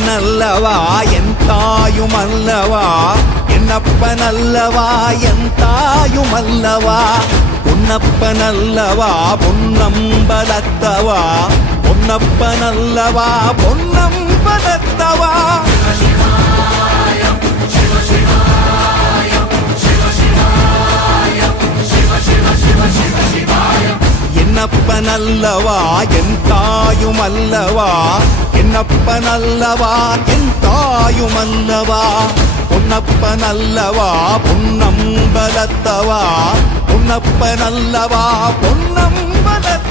என்னப்பனல்லவா என் தாயுமல்லவா, என்னப்பனல்லவா என் தாயுமல்லவா, பொன்னப்பனல்லவா பொன்னம்பலத்தவா, பொன்னப்பனல்லவா பொன்னம்பலத்தவா. என்னப்பனல்லவா என் தாயுமல்லவா, என்னப்பனல்லவா என் தாயுமல்லவா, பொன்னப்பனல்லவா பொன்னம்பலத்தவா, பொன்னப்பனல்லவா பொன்னம்பலத்தவா.